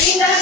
lindas.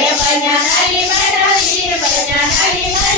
mañana, y mañana, y mañana.